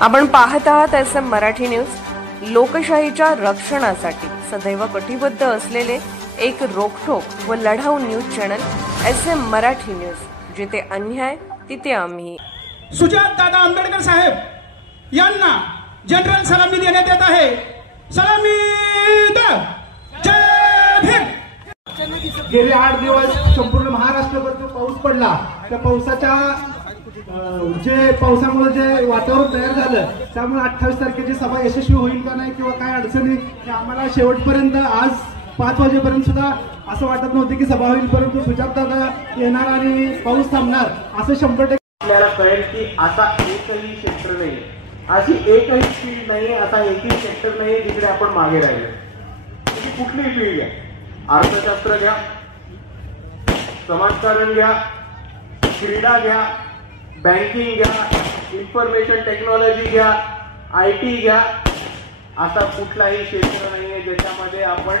आपण पाहत आहात SM मराठी न्यूज। लोकशाहीच्या रक्षणासाठी सदैव कटिबद्ध असलेले एक रोखठोक व लढाऊ news channel SM Marathi news, जिथे अन्याय तिथे आम्ही। सुजात दादा आंबेडकर साहेब यांना जनरल सलामी देण्यात येत आहे। सलामी द्या। जय भीम। गेले 8 दिवस संपूर्ण महाराष्ट्रभर जो पाऊस पडला, त्या पावसाच्या पावसामुळे जे वातावरण तयार झालं, त्यामुळे 28 तारखेची सभा यशस्वी होईल का नाही किंवा काय अडचणी, आम्हाला शेवटपर्यंत आज 5 वाजेपर्यंत सुद्धा असं वाटत नव्हतं की सभा होईल, परंतु सुजात दादा येणार आणि पाऊस थांबणार असं 100% आपल्याला कळेल की असा एकही क्षेत्र नाही, अशी एकही फील्ड नाही, असा एकही सेक्टर नाही जिकडे आपण मागे राहिलो। कुठलीही फील्ड घ्या, अर्थशास्त्र घ्या, समाजकारण घ्या, क्रीडा घ्या, बँकिंग घ्या, इन्फॉर्मेशन टेक्नॉलॉजी घ्या, IT घ्या, असा कुठलाही क्षेत्र नाहीये ज्याच्यामध्ये आपण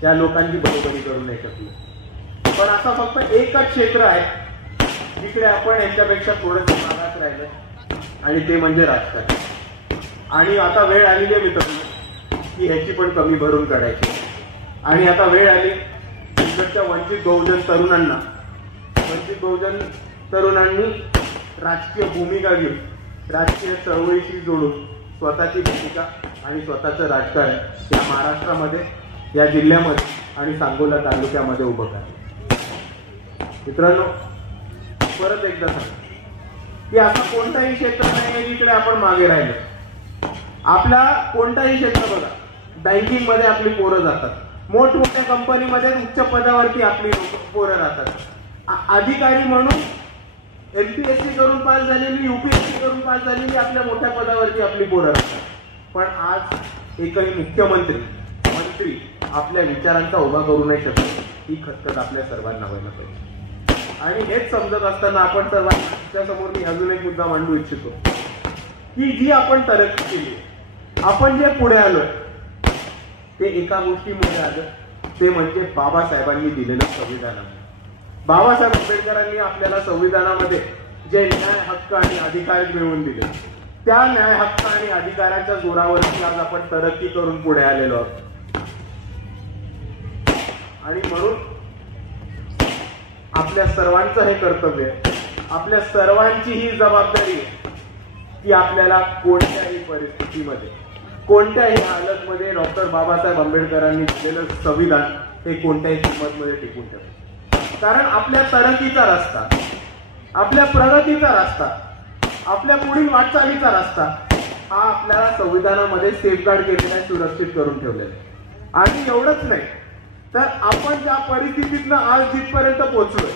त्या लोकांची बरोबरी करू नाही शकलो। पण असा फक्त एकच क्षेत्र आहे जिकडे आपण यांच्यापेक्षा थोडंसं मागास राहिलं, आणि ते म्हणजे राजकारण। आणि आता वेळ आलेली आहे मित्रांनो की ह्याची पण कमी भरून काढायची। आणि आता वेळ आली इकडच्या वंचित बहुजन तरुणांनी राजकीय भूमिका घेऊन, राजकीय चळवळीशी जोडून स्वतःची भूमिका आणि स्वतःचं राजकारण या महाराष्ट्रामध्ये, या जिल्ह्यामध्ये आणि सांगोला तालुक्यामध्ये उभं करा। मित्रांनो, परत एकदा सांगा की असं कोणताही क्षेत्र नाही जिकडे आपण मागे राहिलो। आपला कोणताही क्षेत्र बघा, बँकिंग मध्ये आपली पोरं जातात, मोठमोठ्या कंपनीमध्ये उच्च पदावरती आपली पोरं राहतात, अधिकारी म्हणून MPSC करून पास झालेली, UPSC करून पास झालेली आपल्या मोठ्या पदावरती आपली पोरं राहतात। पण आज एकही मंत्री आपल्या विचारांचा उभा करू नाही शकत, ही खतखत आपल्या सर्वांना व्हायला पाहिजे। आणि हेच समजत असताना आपण सर्वांच्या समोर मी अजून एक मुद्दा मांडू इच्छितो की जी आपण तरक्की केली, आपण जे पुढे आलोय ते एका गोष्टीमुळे आलं, ते म्हणजे बाबासाहेबांनी दिलेलं संविधान। बाबासाहेब आंबेडकरांनी आपल्याला संविधानामध्ये जे न्याय, हक्क आणि अधिकार मिळवून दिले, त्या न्याय, हक्क आणि अधिकाराच्या जोरावरती आज आपण तरक्की करून पुढे आलेलो आहोत। आणि म्हणून आपल्या सर्वांचं हे कर्तव्य आहे, आपल्या सर्वांची ही जबाबदारी आहे की आपल्याला कोणत्याही परिस्थितीमध्ये, कोणत्याही हालतमध्ये डॉक्टर बाबासाहेब आंबेडकरांनी दिलेलं संविधान हे कोणत्याही किंमतमध्ये टिकून ठेवायचं। कारण आपल्या तरक्कीचा रस्ता, आपल्या प्रगतीचा रस्ता, आपल्या पुढील वाटचालीचा रस्ता हा आपल्याला संविधानामध्ये सेफगार्ड केलेला आहे, सुरक्षित करून ठेवलेला आहे। आणि एवढंच नाही तर आपण ज्या परिस्थितीतनं आज जिथपर्यंत पोहोचलोय,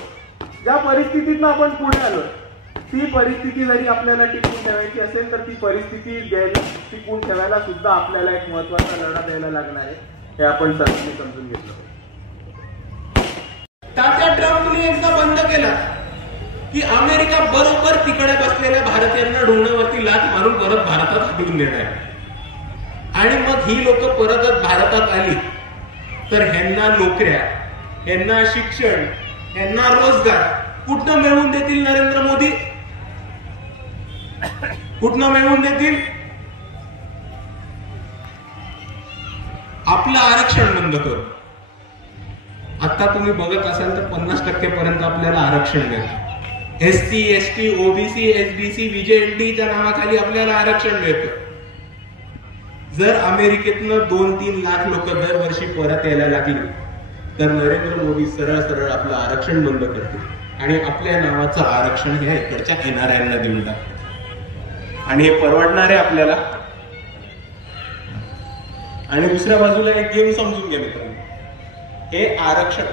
ज्या परिस्थितीतनं आपण पुढे आलोय, ती परिस्थिती जरी आपल्याला टिकून ठेवायची असेल तर ती परिस्थिती टिकून ठेवायला सुद्धा आपल्याला एक महत्वाचा लढा द्यायला लागणार आहे, हे आपण सर्वांनी समजून घेतलं। तात्या ट्रम्पने एकदा बंद केला की अमेरिका बरोबर तिकडे बसलेल्या भारतीयांना डोंगरावरती लाथ मारून परत भारतात हटवून देणार, आणि मग ही लोक परतच भारतात आली तर ह्यांना नोकऱ्या, ह्यांना शिक्षण, ह्यांना रोजगार कुठनं मिळवून देतील नरेंद्र मोदी? कुठनं मिळवून देतील? आपलं आरक्षण बंद करू। आता तुम्ही बघत असाल तर 50% पर्यंत आपल्याला आरक्षण मिळतं। SC, ST, OBC, SBC, VJNT नावाखाली आपल्याला आरक्षण मिळतं। जर अमेरिकेतनं 2-3 लाख लोक दरवर्षी परत यायला लागली तर नरेंद्र मोदी सरळ सरळ आपलं आरक्षण बंद करतील आणि आपल्या नावाचं आरक्षण हे इकडच्या NRIंना देऊन टाकतील, आणि हे परवडणार आहे आपल्याला। आणि दुसऱ्या बाजूला एक गेम समजून घ्या मित्रांनो, हे आरक्षण